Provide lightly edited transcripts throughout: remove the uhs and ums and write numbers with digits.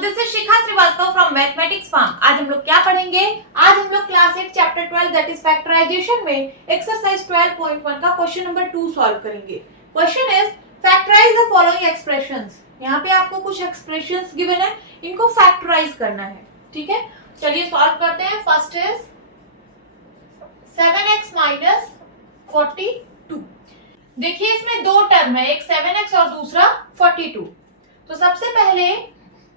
This is Shikha Srivastava from mathematics farm. आज हम लोग क्या पढ़ेंगे? आज हम लोग class 8 chapter 12 that is factorisation में एक्सरसाइज 12.1 का क्वेश्चन नंबर 2 सॉल्व करेंगे। Question is factorise the following expressions. यहाँ पे आपको कुछ एक्सप्रेशंस गिवन है, इनको फैक्टराइज करना है। ठीक है, चलिए सॉल्व करते हैं। First is 7x minus 42। देखिए इसमें दो टर्म है, एक 7x और दूसरा 42। तो सबसे पहले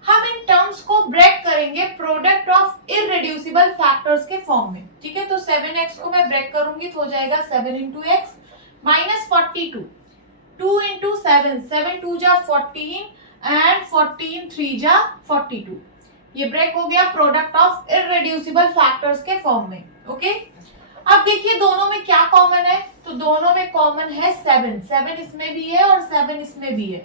हम इन टर्म्स को ब्रेक करेंगे प्रोडक्ट ऑफ इररेड्यूसिबल फैक्टर्स के फॉर्म में। ठीक है, तो 7x को मैं ब्रेक करूंगी तो हो जाएगा 7 इंटू एक्स माइनस 42, 2 इंटू 7, 7 2 जा 14 एंड 14 3 जा 42। ये ब्रेक हो गया प्रोडक्ट ऑफ इररेड्यूसिबल फैक्टर्स के फॉर्म में। ओके, अब देखिए दोनों में क्या कॉमन है, तो दोनों में कॉमन है 7, 7 इसमें भी है और 7 इसमें भी है।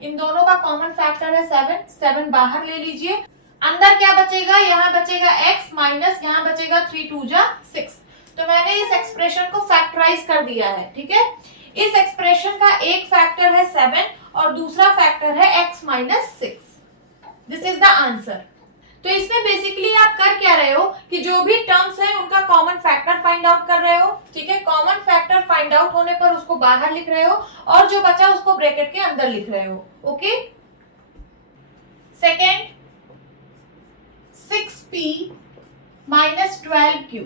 इन दोनों का कॉमन फैक्टर है 7, 7 बाहर ले लीजिए। अंदर क्या बचेगा, यहाँ बचेगा x माइनस यहाँ बचेगा 3 2 जा 6। तो मैंने इस एक्सप्रेशन को फैक्टराइज कर दिया है। ठीक है, इस एक्सप्रेशन का एक फैक्टर है 7 और दूसरा फैक्टर है x minus 6। This is the answer. तो इसमें बेसिकली आप कर क्या रहे हो कि जो भी टर्म्स हैं उनका कॉमन फैक्टर फाइंड आउट कर रहे हो। ठीक है, कॉमन फैक्टर फाइंड आउट होने पर उसको बाहर लिख रहे हो और जो बचा उसको ब्रैकेट के अंदर लिख रहे हो। Okay, second 6p minus 12q,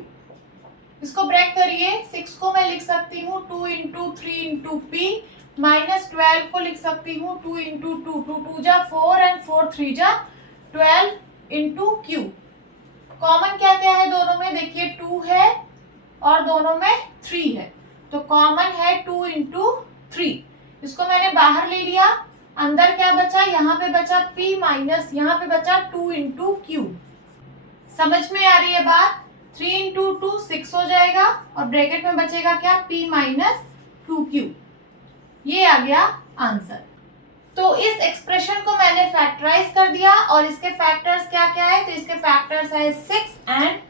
इसको ब्रेक करिए। 6 को मैं लिख सकती हूँ 2 इंटू 3 इंटू p, माइनस 12 को लिख सकती हूँ 2 इंटू 2, 2 2 जा 4 एंड 4 3 जा 12 इंटू क्यू। कॉमन क्या क्या है दोनों में, देखिए 2 है और दोनों में 3 है, तो कॉमन है 2 इंटू 3। इसको मैंने बाहर ले लिया, अंदर क्या बचा, यहाँ पे बचा p माइनस यहाँ पे बचा 2 इंटू क्यू। समझ में आ रही है बात? 3 इंटू 2 6 हो जाएगा और ब्रैकेट में बचेगा क्या, p माइनस 2q। ये आ गया आंसर। तो इस एक्सप्रेशन को मैंने फैक्टराइज कर दिया और इसके फैक्टर्स क्या क्या है, तो इसके फैक्टर्स है 6 and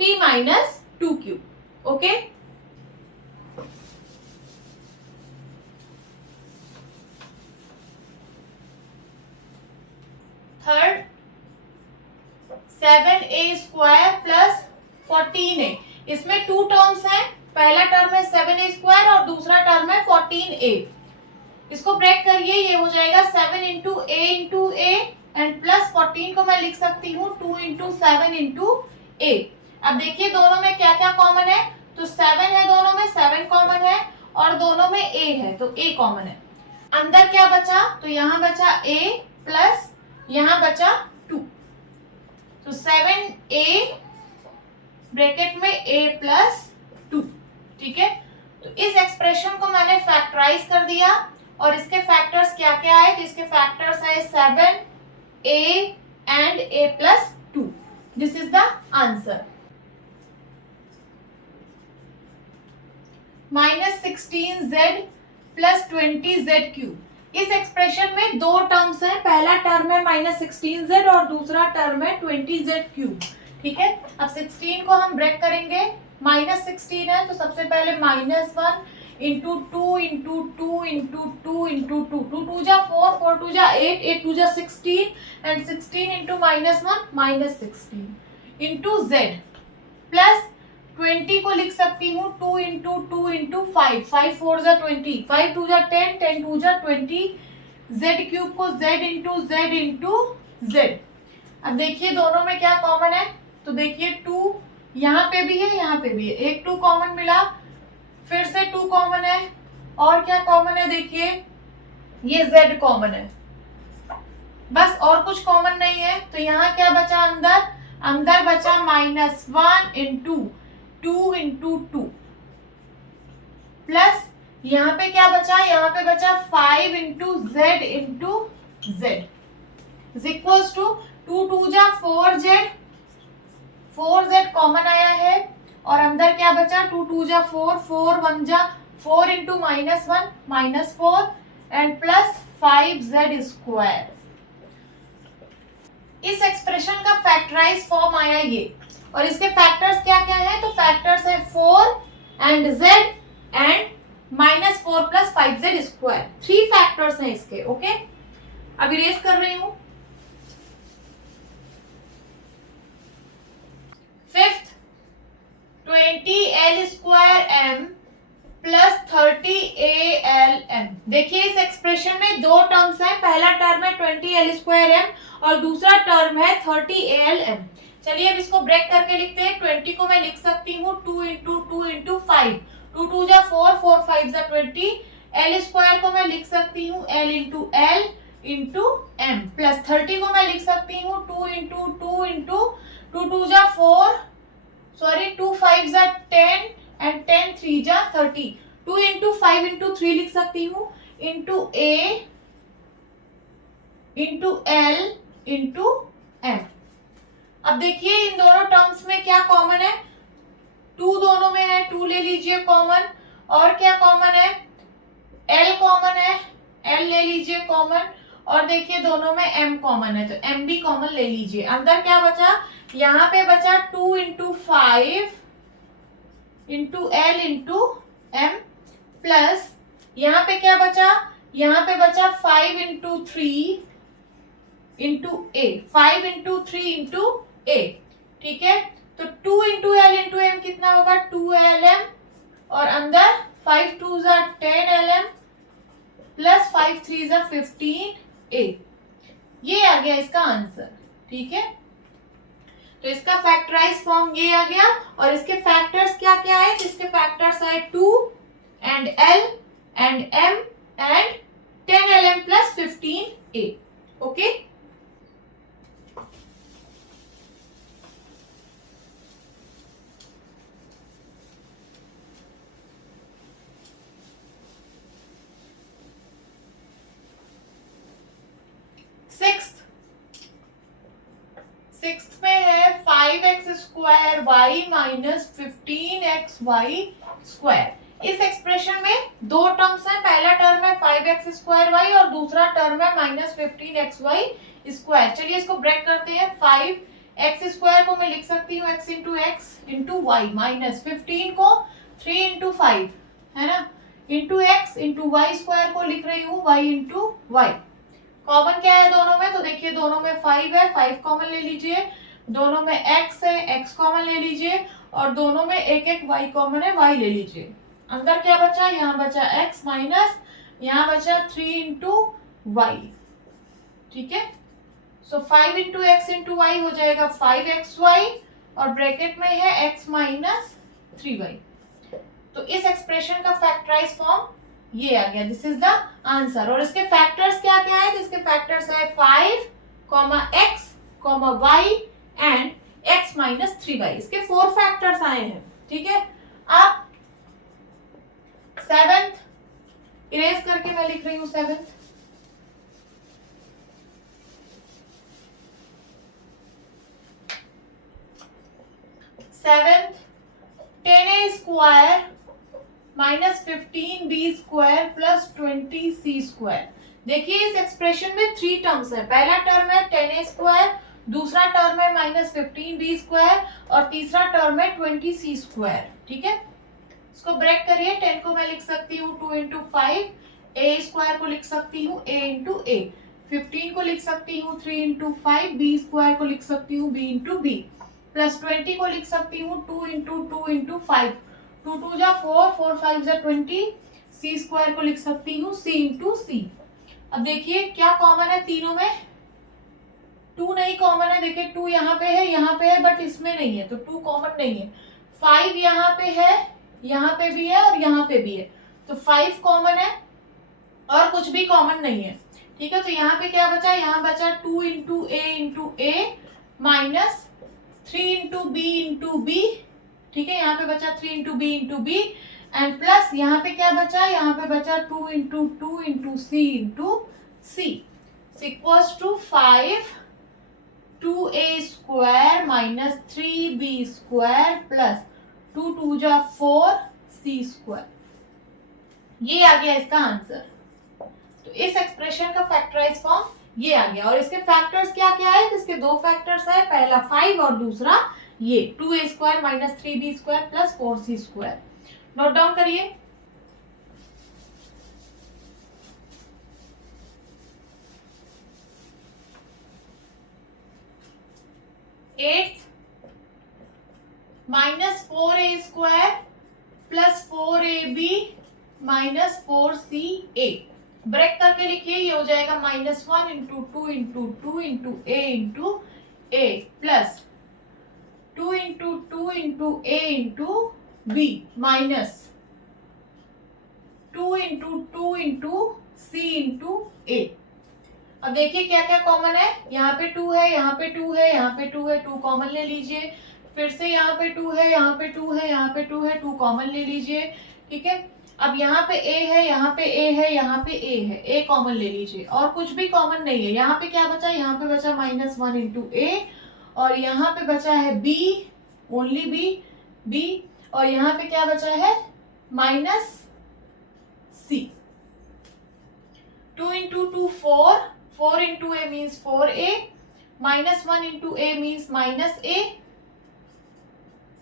p minus 2q। Okay, third 7a square plus 14a। इसमें टू टर्म्स हैं, पहला टर्म है 7a स्क्वायर और दूसरा टर्म है 14a। इसको ब्रेक करिए, ये हो जाएगा 7 इंटू ए एंड प्लस 14 को मैं लिख सकती हूँ 2 इंटू 7 इंटू ए। अब देखिए दोनों में क्या क्या कॉमन है, तो 7 है दोनों में, 7 कॉमन है और दोनों में a है तो a कॉमन है। अंदर क्या बचा, तो यहाँ बचा a प्लस यहाँ बचा 2, तो 7a ब्रैकेट में a प्लस 2। ठीक है, तो इस एक्सप्रेशन को मैंने फैक्टराइज कर दिया और इसके फैक्टर्स क्या क्या है, तो इसके फैक्टर्स है 7a and a plus 2। This is the answer. Minus 16z plus 20z3। इस एक्सप्रेशन में दो टर्म्स हैं, पहला टर्म है माइनस 16z और दूसरा टर्म है 20z3। ठीक है, अब 16 को हम ब्रेक करेंगे, माइनस 16 है तो सबसे पहले minus 1 into 2 into 2 into 2 into 2, 2 2 जा 4, 4 2 जा 8, 8 2 जा 16 and 16 into minus 1 minus 16 into z plus 20 को लिख सकती हूँ 2 इंटू 2 इंटू 5, 5 4 जा 20, 5 2 जा 10, 10 2 जा 20, z क्यूब को z into z into z। अब देखिए दोनों में क्या कॉमन है, तो देखिए 2 यहाँ पे भी है यहाँ पे भी है, एक 2 कॉमन मिला, फिर से 2 कॉमन है और क्या कॉमन है, देखिए ये z कॉमन है, बस और कुछ कॉमन नहीं है। तो यहाँ क्या बचा, अंदर बचा माइनस 1 इंटू 2 इंटू 2 प्लस यहाँ पे क्या बचा, यहाँ पे बचा 5 into z into z is equals to 2 2 जा 4z, 4z कॉमन आया है और अंदर क्या बचा 2 2 जा 4, 4 1 जा 4 into minus 1 minus 4 and plus 5z square. इस एक्सप्रेशन का फैक्टराइज फॉर्म आया ये, और इसके फैक्टर्स क्या क्या है, तो फैक्टर्स है 4 and z and minus 4 plus 5z square. 3 factors हैं इसके। ओके, अब इरेज कर रही हूं। L square M plus 30 AL m। देखिए इस एक्सप्रेशन में दो टर्म्स हैं, पहला टर्म है 20 L स्क्वायर एम और दूसरा टर्म है 30 AL m। चलिए अब इसको ब्रेक करके लिखते हैं। 20 को मैं लिख सकती हूँ 2 इंटू 2 इंटू 5, 2 2 जा 4, 4 5 जा 20। एल स्क्वायर को मैं लिख सकती हूँ L into L into M, plus 30 को मैं लिख सकती हूँ 2 इंटू 2 इंटू 2 2 जा 4, सॉरी 2 5 जा 10 एंड 10 3 जा 30। 2 इंटू 5 इंटू 3 लिख सकती हूँ इंटू ए इंटू एल इंटू एम। अब देखिए इन दोनों टर्म्स में क्या कॉमन है, 2 दोनों में है, 2 ले लीजिए कॉमन। और क्या कॉमन है, L कॉमन है, L ले लीजिए कॉमन। और देखिए दोनों में M कॉमन है तो M भी कॉमन ले लीजिए। अंदर क्या बचा, यहाँ पे बचा 2 into 5 into L into M, plus यहाँ पे क्या बचा, यहाँ पे बचा 5 into 3 into A, 5 into 3 into A. ठीक है, तो 2 इंटू एल इंटू एम कितना होगा, 2LM, और अंदर 5 2 जा 10LM प्लस 5 3 जा 15A। ये आ गया इसका आंसर। ठीक है, तो इसका फैक्टराइज फॉर्म ये आ गया। और इसके फैक्टर्स क्या क्या है, इसके फैक्टर्स है 2 and L and M and 10LM plus 15A। Okay, sixth में है 5x square y minus 15xy square. इस एक्सप्रेशन में दो टर्म्स हैं, पहला टर्म है 5x स्क्वायर y और दूसरा टर्म है माइनस 15xy स्क्वायर। चलिए इसको ब्रेक करते हैं। 5x स्क्वायर को मैं लिख सकती हूँ x into x into Y, minus 15 को 3 इंटू 5 है ना, into x into Y square को लिख रही हूँ y इंटू वाई। कॉमन क्या है दोनों में, तो देखिए दोनों में 5 है, 5 कॉमन ले लीजिए। दोनों में x है, x कॉमन ले लीजिए। और दोनों में एक एक y कॉमन है, y ले लीजिए। अंदर क्या बचा, यहाँ बचा x माइनस यहाँ बचा 3 इंटू वाई। ठीक है, so 5 into x into Y हो जाएगा 5xy और ब्रैकेट में है x माइनस 3y। तो इस एक्सप्रेशन का फैक्टराइज फॉर्म ये आ गया, दिस इज द आंसर। और इसके फैक्टर्स क्या क्या है, इसके फैक्टर्स है 5, x, y and x minus 3y। इसके 4 फैक्टर्स आए हैं। ठीक है, अब 7th इरेज करके मैं लिख रही हूं 7th। Seventh 10a square minus 15b square plus 20c square. देखिए इस एक्सप्रेशन में 3 टर्म्स है, पहला टर्म है 10a स्क्वायर, दूसरा टर्म है माइनस 15b स्क्वायर और तीसरा टर्म है 20c स्क्वायर। ठीक है, इसको ब्रेक करिए। 10 को मैं लिख सकती हूँ 2 इंटू 5, a स्क्वायर को लिख सकती हूँ a इंटू a, 15 को लिख सकती हूँ 3 इंटू 5, b स्क्वायर को लिख सकती हूँ b इंटू b, प्लस 20 को लिख सकती हूँ 2 इंटू 2 इंटू 5, 2 2 जा 4, 4 5 जा 20, c स्क्वायर को लिख सकती हूँ c इंटू c। अब देखिए क्या कॉमन है तीनों में, 2 नहीं कॉमन है। देखिए 2 यहाँ पे है बट इसमें नहीं है, तो 2 कॉमन नहीं है। 5 यहाँ पे है, यहाँ पे भी है और यहाँ पे भी है, तो 5 कॉमन है और कुछ भी कॉमन नहीं है। ठीक है, तो यहाँ पे क्या बचा, यहाँ बचा 2 into A minus 3 into B into B. ठीक है, यहाँ पे बचा 3 इंटू बी एंड प्लस यहाँ पे क्या बचा, यहाँ पे बचा 2 into C into C equals to 5 2a square minus 3b square plus 2 2 जा 4 c स्क्वायर। ये आ गया इसका आंसर। तो इस एक्सप्रेशन का फैक्टराइज फॉर्म ये आ गया। और इसके फैक्टर्स क्या क्या है, तो इसके 2 फैक्टर्स है, पहला 5 और दूसरा ये 2a square minus 3b square plus 4c square. Note down करिए। Minus 4a square plus 4ab minus 4ca। Break करके लिखिए, ये हो जाएगा -1 into 2 into 2 into a plus 2 into 2 into a into b minus 2 into 2 into c into a। अब देखिए क्या क्या कॉमन है, यहाँ पे 2 है, यहाँ पे 2 है, यहाँ पे 2 है, 2 कॉमन ले लीजिए। फिर से यहाँ पे 2 है, यहाँ पे 2 है, यहाँ पे 2 है, 2 कॉमन ले लीजिए। ठीक है, अब यहाँ पे a है, यहाँ पे a है, यहाँ पे a है, a कॉमन ले लीजिए और कुछ भी कॉमन नहीं है। यहाँ पे क्या बचा, यहाँ पे बचा -1 इंटू a और यहाँ पे बचा है b, ओनली b और यहाँ पे क्या बचा है -c। 2 into 2 4, 4 into a means 4a, -1 into a means -a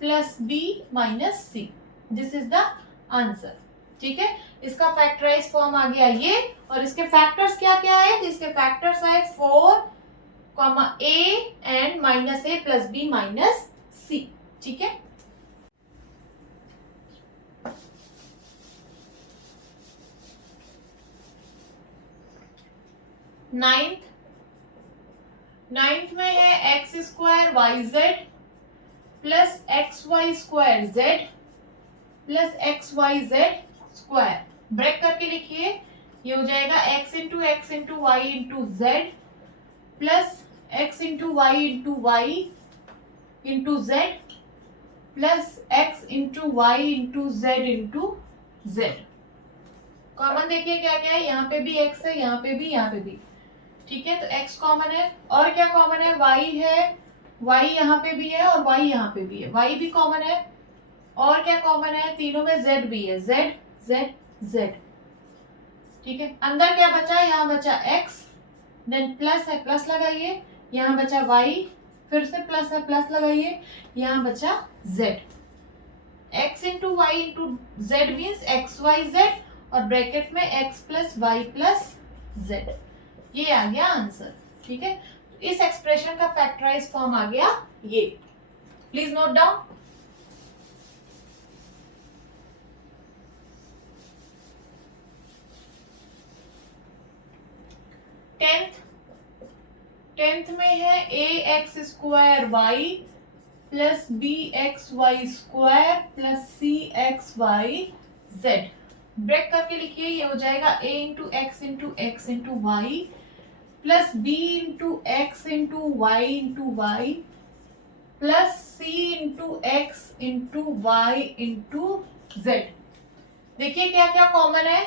plus b minus c. This is the answer. ठीक है, इसका फैक्टराइज फॉर्म आ गया ये, और इसके फैक्टर्स क्या क्या है, इसके फैक्टर्स आए 4, a and -a plus b minus c। ठीक है, नाइन्थ में है X square Y Z plus X Y square Z plus X Y Z square. Break करके लिखिए, ये हो जाएगा x into Y into Z plus X into Y into Z plus X into Y into Z into Z. Common देखिए क्या क्या है, यहाँ पे भी x है, यहाँ पे भी, यहाँ पे भी। ठीक है, तो x कॉमन है और क्या कॉमन है, y है, y यहाँ पे भी है और y यहाँ पे भी है, y भी कॉमन है। और क्या कॉमन है, तीनों में z भी है, z z z। ठीक है, अंदर क्या बचा, यहाँ बचा x, देन प्लस है, प्लस लगाइए, यहाँ बचा y, फिर से प्लस है, प्लस लगाइए, यहाँ बचा z। x into Y into Z means X Y Z और ब्रैकेट में x plus Y plus Z. ये आ गया आंसर। ठीक है, इस एक्सप्रेशन का फैक्टराइज फॉर्म आ गया ये। Please note down. टेंथ में है a x square y plus b x Y square plus c x Y z. Break करके लिखिए, ये हो जाएगा a into x into y plus b into Y into y plus c into x into Y into z. देखिए क्या क्या common है,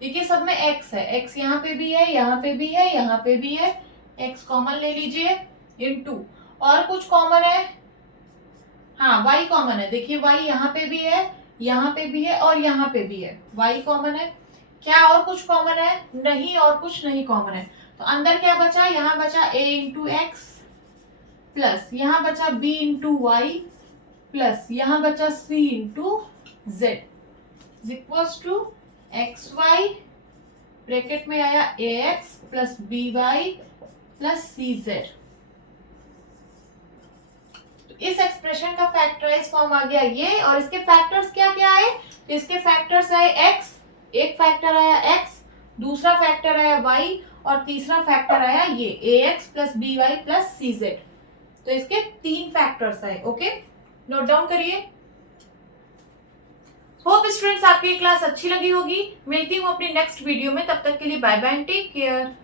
देखिए सब में x है, x यहाँ पे भी है, यहाँ पे भी है, यहाँ पे भी है, x कॉमन ले लीजिए इंटू, और कुछ कॉमन है, हाँ y कॉमन है। देखिए y यहाँ पे भी है, यहाँ पे भी है और यहाँ पे भी है, y कॉमन है। क्या और कुछ कॉमन है, नहीं, और कुछ नहीं कॉमन है। तो अंदर क्या बचा, यहाँ बचा a इंटू एक्स प्लस यहाँ बचा b इंटू वाई प्लस यहाँ बचा c into Z equals to X Y, bracket में आया ax plus by plus cz। इस एक्सप्रेशन का फैक्टराइज फॉर्म आ गया ये, और इसके फैक्टर्स क्या क्या आए, तो इसके फैक्टर्स आए x, एक फैक्टर आया x, दूसरा फैक्टर आया y और तीसरा फैक्टर आया ये ax plus by plus cz। तो इसके 3 फैक्टर्स आए। ओके, नोट डाउन करिए। होप स्टूडेंट्स आपकी क्लास अच्छी लगी होगी। मिलती हूँ अपनी नेक्स्ट वीडियो में, तब तक के लिए bye bye and take care.